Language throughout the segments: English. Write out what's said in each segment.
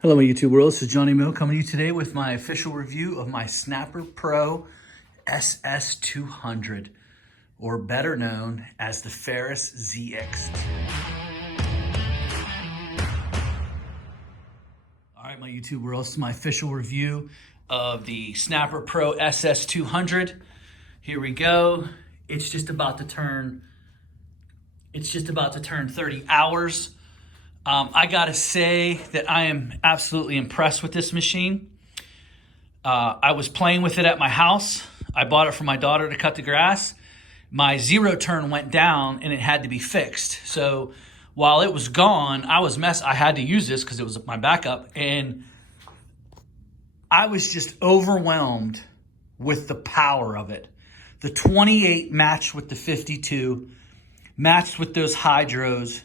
Hello, my YouTube world. This is Johnny Mill coming to you today with my official review of my Snapperpro ss200, or better known as the Ferris ZX. All right, my YouTube world. This is my official review of the Snapperpro ss200. Here we go. It's just about to turn 30 hours. I gotta say that I am absolutely impressed with this machine. I was playing with it at my house. I bought it for my daughter to cut the grass. My zero turn went down and it had to be fixed. So while it was gone, I had to use this because it was my backup. And I was just overwhelmed with the power of it. The 28 matched with the 52, matched with those hydros.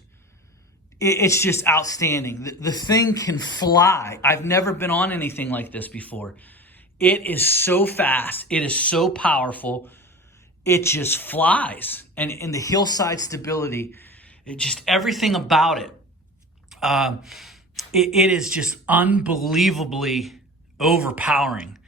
It's just outstanding. The thing can fly. I've never been on anything like this before. It is so fast. It is so powerful. It just flies. And in the hillside stability, everything about it, it is just unbelievably overpowering.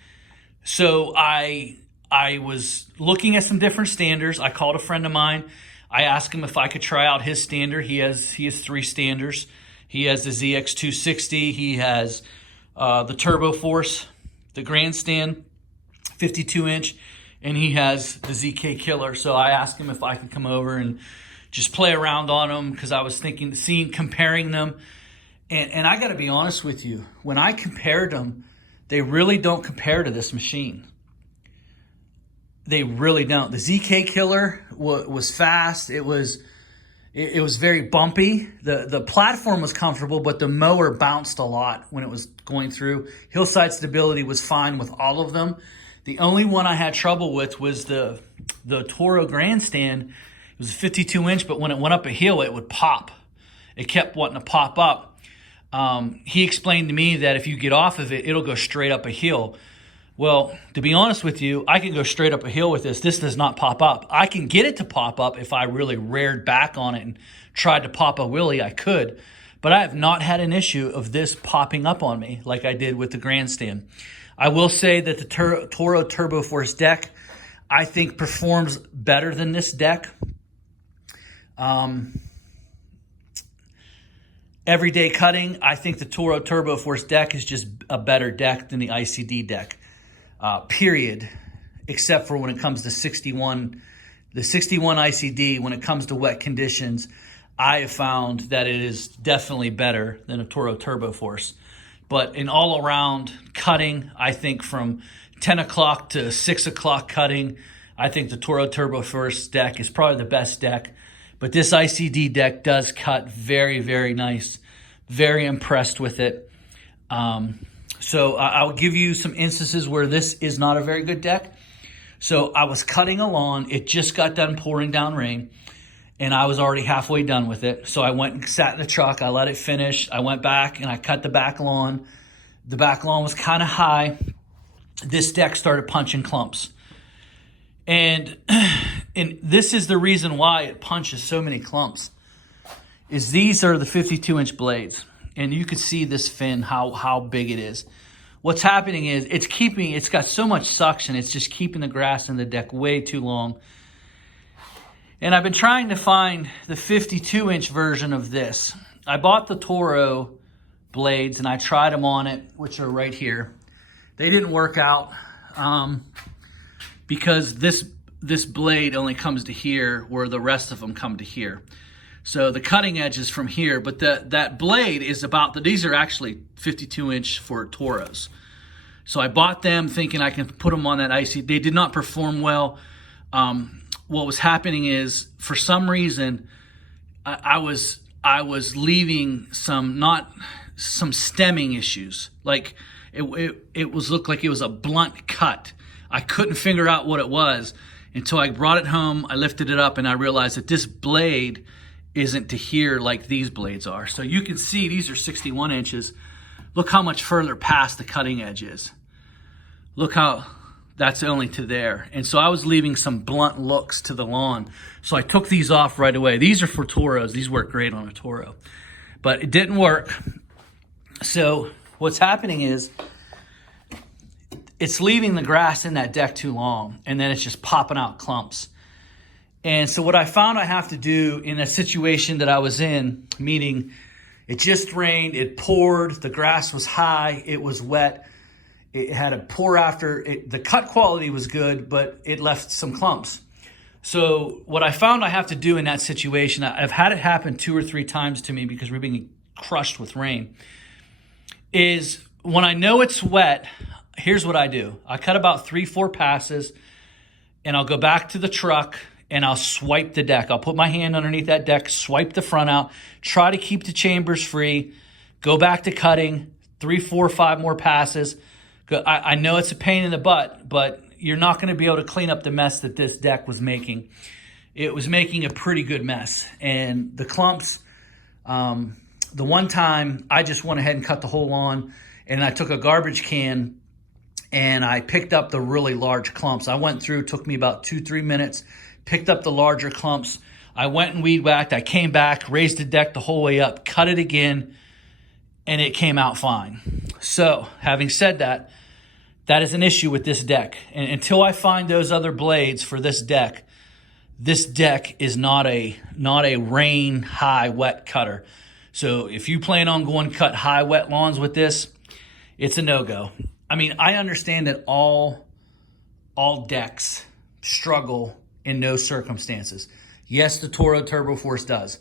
So I was looking at some different standers. I called a friend of mine. I asked him if I could try out his stander. He has 3 standers. He has the ZX260. He has the Turbo Force, the Grandstand, 52-inch, and he has the ZK Killer. So I asked him if I could come over and just play around on them because I was comparing them. And I got to be honest with you, when I compared them, they really don't compare to this machine. They really don't. The ZK Killer was fast. It was very bumpy. The platform was comfortable, but the mower bounced a lot when it was going through. Hillside stability was fine with all of them. The only one I had trouble with was the Toro Grandstand. It was a 52-inch, but when it went up a hill, it would pop. It kept wanting to pop up. He explained to me that if you get off of it, it'll go straight up a hill. Well, to be honest with you, I can go straight up a hill with this. This does not pop up. I can get it to pop up if I really reared back on it and tried to pop a wheelie, I could. But I have not had an issue of this popping up on me like I did with the Grandstand. I will say that the Toro Turbo Force deck, I think, performs better than this deck. Everyday cutting, I think the Toro Turbo Force deck is just a better deck than the ICD deck. Period, except for when it comes to 61. The 61 ICD, when it comes to wet conditions, I have found that it is definitely better than a Toro Turbo Force. But in all around cutting, I think from 10 o'clock to 6 o'clock cutting, I think the Toro Turbo Force deck is probably the best deck. But this ICD deck does cut very, very nice. Very impressed with it. So I'll give you some instances where this is not a very good deck. So I was cutting a lawn. It just got done pouring down rain, and I was already halfway done with it. So I went and sat in the truck. I let it finish. I went back, and I cut the back lawn. The back lawn was kind of high. This deck started punching clumps. And this is the reason why it punches so many clumps, is these are the 52-inch blades. And you can see this fin, how big it is. What's happening is it's got so much suction, it's just keeping the grass in the deck way too long. And I've been trying to find the 52-inch version of this. I bought the Toro blades and I tried them on it, which are right here. They didn't work out because this blade only comes to here where the rest of them come to here. So the cutting edge is from here, but that blade is these are actually 52-inch for Toros. So I bought them thinking I can put them on that IC. They did not perform well. What was happening is, for some reason, I was leaving some stemming issues. Like it looked like it was a blunt cut. I couldn't figure out what it was until I brought it home. I lifted it up and I realized that this blade isn't to here like these blades are. So you can see these are 61 inches. Look how much further past the cutting edge is. Look how that's only to there. And so I was leaving some blunt looks to the lawn. So I took these off right away. These are for Toros. These work great on a Toro. But it didn't work. So what's happening is it's leaving the grass in that deck too long, and then it's just popping out clumps. And so what I found I have to do in a situation that I was in, meaning it just rained, it poured, the grass was high, it was wet, it had a pour after, the cut quality was good, but it left some clumps. So what I found I have to do in that situation, I've had it happen 2 or 3 times to me because we're being crushed with rain, is when I know it's wet, here's what I do. I cut about 3-4 passes, and I'll go back to the truck and I'll swipe the deck. I'll put my hand underneath that deck, swipe the front out, try to keep the chambers free, go back to cutting, 3, 4, 5 more passes. I know it's a pain in the butt, but you're not going to be able to clean up the mess that this deck was making. It was making a pretty good mess. And the clumps, the one time I just went ahead and cut the whole lawn, and I took a garbage can and I picked up the really large clumps. I went through, it took me about 2-3 minutes, picked up the larger clumps. I went and weed whacked. I came back, raised the deck the whole way up, cut it again, and it came out fine. So, having said that, that is an issue with this deck. And until I find those other blades for this deck is not a rain, high, wet cutter. So if you plan on going to cut high, wet lawns with this, it's a no-go. I mean, I understand that all decks struggle in those circumstances. Yes, the Toro Turbo Force does.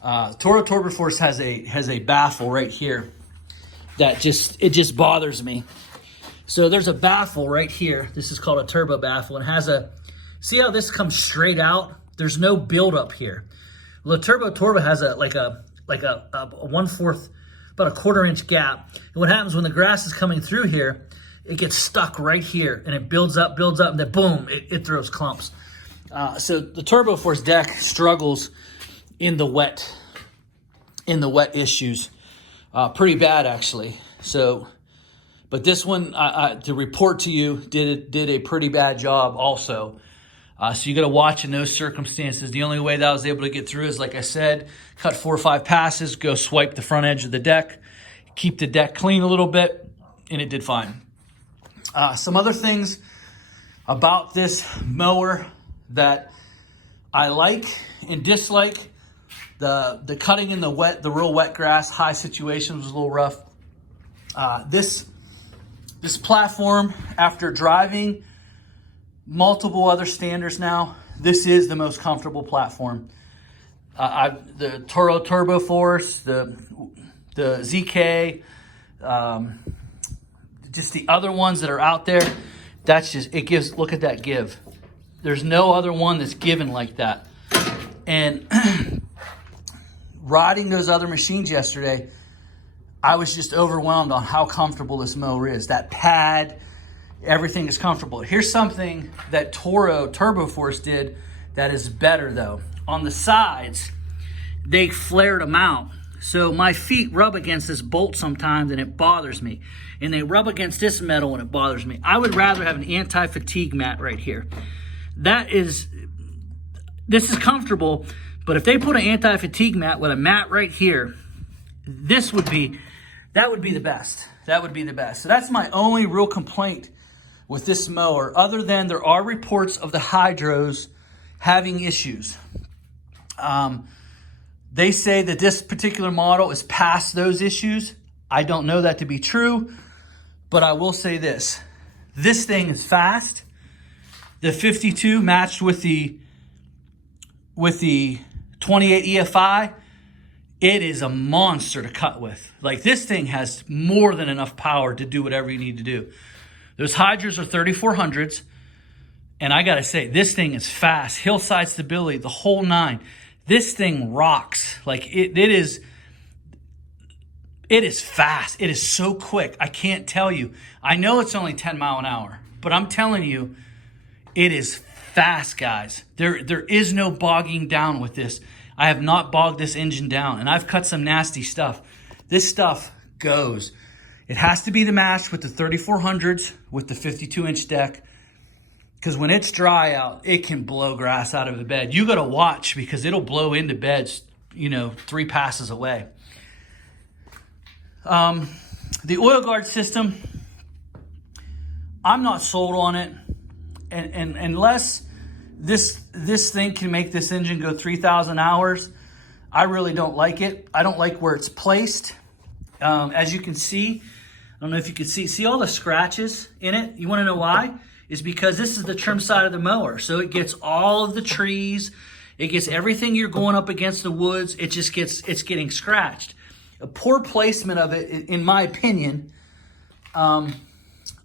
Toro Turbo Force has a baffle right here that just bothers me. So there's a baffle right here. This is called a turbo baffle, and has see how this comes straight out? There's no buildup here. Well, the Turbo has a 1/4, about a 1/4 inch gap. And what happens when the grass is coming through here, it gets stuck right here, and it builds up, and then boom, it throws clumps. So the Turbo Force deck struggles in the wet issues, pretty bad actually. So, but this one, to report to you, did a pretty bad job also. So you got to watch in those circumstances. The only way that I was able to get through is, like I said, cut 4 or 5 passes, go swipe the front edge of the deck, keep the deck clean a little bit, and it did fine. Some other things about this mower that I like and dislike: the cutting in the real wet grass, high situations was a little rough. This platform, after driving multiple other standards now, this is the most comfortable platform. The Toro Turbo Force, the ZK, just the other ones that are out there, look at that give. There's no other one that's given like that. And riding those other machines yesterday, I was just overwhelmed on how comfortable this mower is. That pad, everything is comfortable. Here's something that Toro Turbo Force did that is better though. On the sides, they flared them out. So my feet rub against this bolt sometimes and it bothers me. And they rub against this metal and it bothers me. I would rather have an anti-fatigue mat right here. This is comfortable, but if they put an anti-fatigue mat with a mat right here, that would be the best. That would be the best. So that's my only real complaint with this mower, other than there are reports of the hydros having issues. They say that this particular model is past those issues. I don't know that to be true, but I will say this. This thing is fast. The 52 matched with the 28 EFI, it is a monster to cut with. Like, this thing has more than enough power to do whatever you need to do. Those hydros are 3400s, and I gotta say, this thing is fast. Hillside stability, the whole 9. This thing rocks. Like, it is fast. It is so quick. I can't tell you. I know it's only 10 mile an hour, but I'm telling you, it is fast, guys. There is no bogging down with this. I have not bogged this engine down, and I've cut some nasty stuff. This stuff goes. It has to be the match with the 3400s with the 52-inch deck, because when it's dry out, it can blow grass out of the bed. You got to watch, because it'll blow into beds, 3 passes away. The oil guard system, I'm not sold on it, and unless this thing can make this engine go 3,000 hours, I really don't like it. I don't like where it's placed. As you can see, I don't know if you can see all the scratches in it. You want to know why? It's because this is the trim side of the mower, so it gets all of the trees. It gets everything you're going up against the woods. It's getting scratched. A poor placement of it, in my opinion. I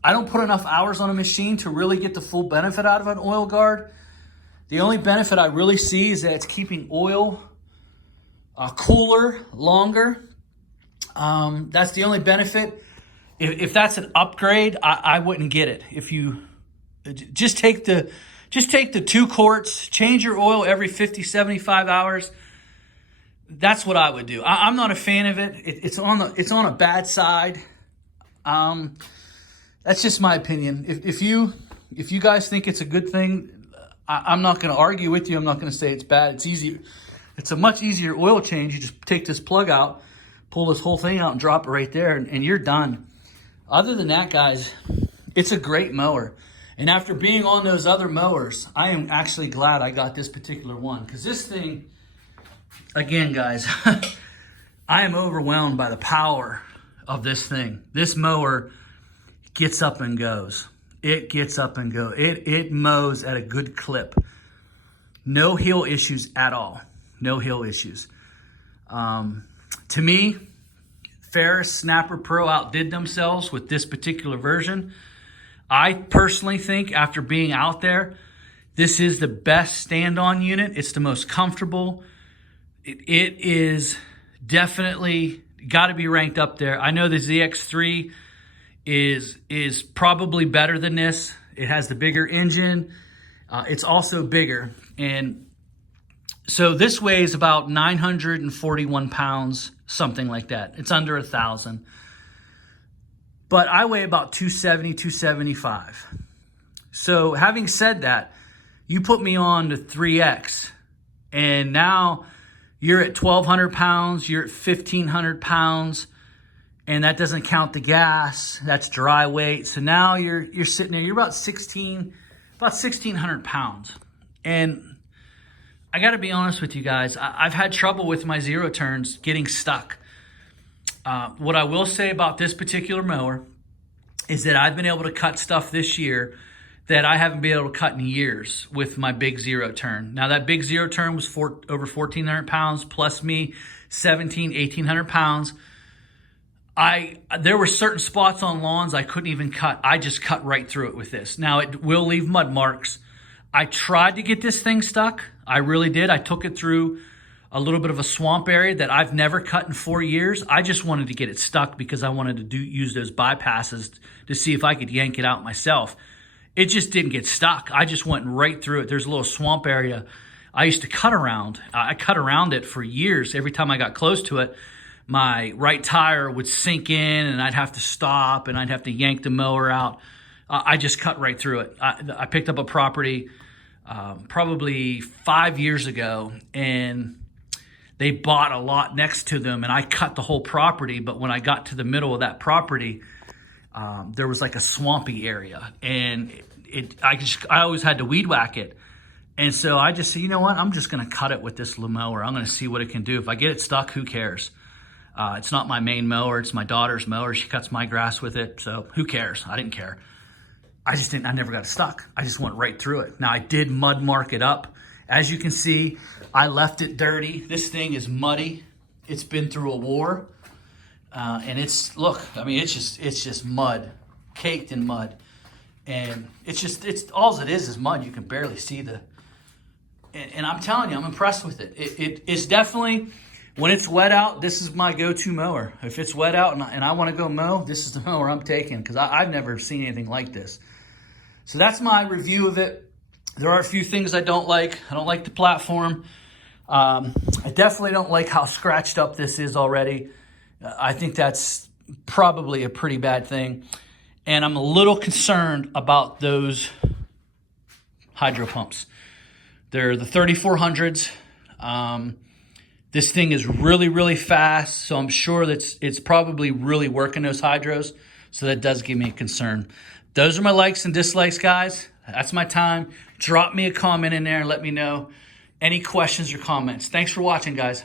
don't put enough hours on a machine to really get the full benefit out of an oil guard. The only benefit I really see is that it's keeping oil cooler longer. That's the only benefit. If that's an upgrade, I wouldn't get it. If you just take the 2 quarts, change your oil every 50, 75 hours. That's what I would do. I'm not a fan of it. It's on a bad side. That's just my opinion. If you guys think it's a good thing, I'm not going to argue with you. I'm not going to say it's bad. It's easy. It's a much easier oil change. You just take this plug out, pull this whole thing out, and drop it right there, and you're done. Other than that, guys, it's a great mower. And after being on those other mowers, I am actually glad I got this particular one, because this thing, again, guys, I am overwhelmed by the power of this thing. This mower gets up and goes. It gets up and goes. It mows at a good clip. No heel issues at all. No heel issues. To me, Ferris Snapperpro outdid themselves with this particular version. I personally think, after being out there, this is the best stand-on unit. It's the most comfortable. It is definitely got to be ranked up there. I know the ZX3 is probably better than this. It has the bigger engine. It's also bigger. And so this weighs about 941 pounds, something like that. It's under 1,000. But I weigh about 270, 275. So having said that, you put me on the 3X, and now you're at 1,200 pounds, you're at 1,500 pounds, and that doesn't count the gas. That's dry weight. So now you're sitting there, you're about 1,600 pounds. And I got to be honest with you guys, I've had trouble with my zero turns getting stuck. What I will say about this particular mower is that I've been able to cut stuff this year that I haven't been able to cut in years with my big zero turn. Now, that big zero turn was over 1,400 pounds, plus me, 1,800 pounds. There were certain spots on lawns I couldn't even cut. I just cut right through it with this. Now, it will leave mud marks. I tried to get this thing stuck. I really did. I took it through a little bit of a swamp area that I've never cut in 4 years. I just wanted to get it stuck because I wanted to use those bypasses to see if I could yank it out myself. It just didn't get stuck. I just went right through it. There's a little swamp area I used to cut around. I cut around it for years. Every time I got close to it, my right tire would sink in and I'd have to stop and I'd have to yank the mower out. I just cut right through it. I picked up a property probably 5 years ago, and they bought a lot next to them, and I cut the whole property. But when I got to the middle of that property, there was like a swampy area, and I always had to weed whack it. And so I just said, you know what? I'm just going to cut it with this mower. I'm going to see what it can do. If I get it stuck, who cares? It's not my main mower. It's my daughter's mower. She cuts my grass with it. So who cares? I didn't care. I never got it stuck. I just went right through it. Now, I did mud mark it up. As you can see, I left it dirty. This thing is muddy. It's been through a war. And it's just mud, caked in mud. And it's all it is mud. You can barely see and I'm telling you, I'm impressed with it. It's definitely, when it's wet out, this is my go-to mower. If it's wet out and I want to go mow, this is the mower I'm taking, because I've never seen anything like this. So that's my review of it. There are a few things I don't like. I don't like the platform. I definitely don't like how scratched up this is already. I think that's probably a pretty bad thing. And I'm a little concerned about those hydro pumps. They're the 3400s. This thing is really, really fast, so I'm sure that it's probably really working those hydros, so that does give me a concern. Those are my likes and dislikes, guys. That's my time. Drop me a comment in there and let me know any questions or comments. Thanks for watching, guys.